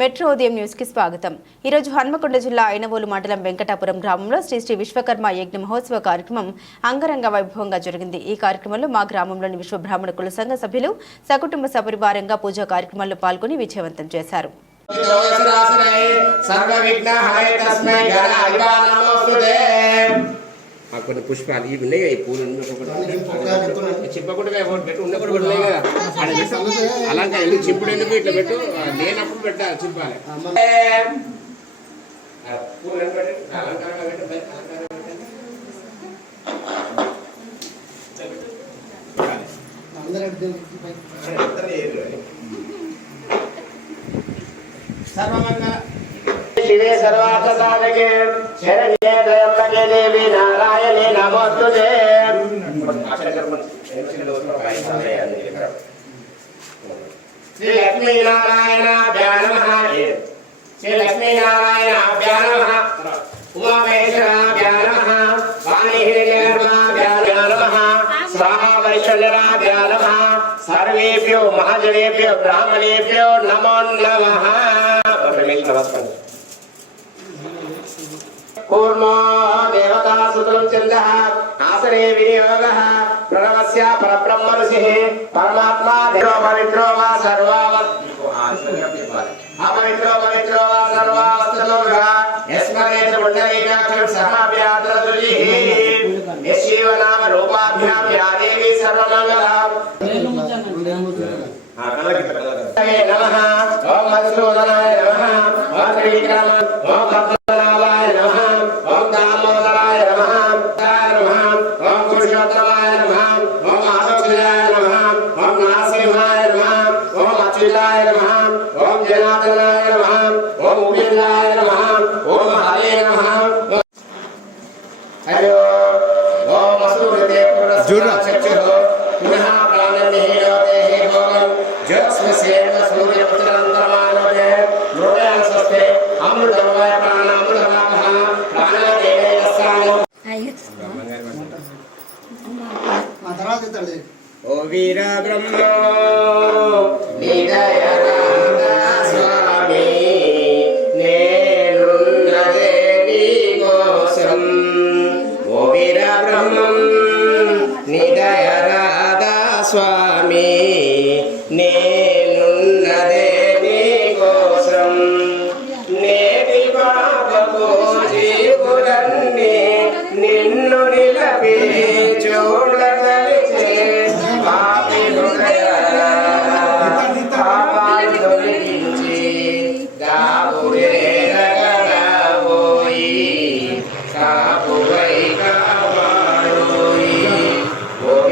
Metro ఉదయం న్యూస్కి స్వాగతం. ఈరోజు హన్మకొండ జిల్లా ఐనవోలు మండలం వెంకటాపురం గ్రామంలో శ్రీ శ్రీ విశ్వకర్మ యజ్ఞ మహోత్సవ కార్యక్రమం అంగరంగ వైభవంగా జరిగింది. ఈ కార్యక్రమంలో మా గ్రామంలోని విశ్వబ్రాహ్మణ కుల సంఘ సభ్యులు సకుటుంబ సపరివారంగా పూజా కార్యక్రమాల్లో పాల్గొని విజయవంతం చేశారు. పుష్పాలు చెప్పకుండా పెట్టు ఉన్నప్పుడు పెట్టలే అలా చెప్పుడు ఎందుకు ఇట్లా పెట్టు? లేనప్పుడు పెట్ట చెప్పాలి. సర్వమంగా నారాయణే నమోస్తుతే శ్రీ లక్ష్మీనారాయణ నమః శ్రీ లక్ష్మీనారాయణ నమః ఉమామహేశ్వరాభ్యా నమః వాణిహిరణ్యగర్భాభ్యా నమః స్వాహా వైశ్వల్యరాభ్యా నమః సర్వేభ్యో మహాజనేభ్యో బ్రాహ్మణేభ్యో నమో నమః నమస్కారం కూర్మో దేవతా సుతం చంద ఆసనే వినియోగ प्रणवस्य परब्रह्म ऋषि परमात्मा देवो मरित्रो वा अपवित्रो पवित्रो वा सर्वावस्तुलोकः यस्मदेत पुण्डरीकाक्षं समाप्यात्रदृशिः यस्यैव नाम रूपाभ्यां या देवी नमः। ॐ मधुसूदनाय नमः। ॐ त्रिविक्रम ॐ भद्रनाभाय नमः। ॐ दामोदराय नमः। नमः ॐ पुरुषोत्तम अष्टिलाय नमः ओम जनार्दनाय नमः ओम उगिरलाय नमः ओम हरे नमः हरि ओम असु हृदय पुरस्कार पुनः प्राणनिहिरो देहे भोगं ज्योत्स्मसेन सूर्यपुत्रान्तमानवे मृगया स्वस्थे अमृतमय प्राणामृतमापः प्राणादेवे यस्सानो मतराज तळे ओ वीर ब्रह्मो। స్వామి నేనున్నదే నీకోసం. నేటి పాపపు జీవులన్నీ నిన్ను నిలపే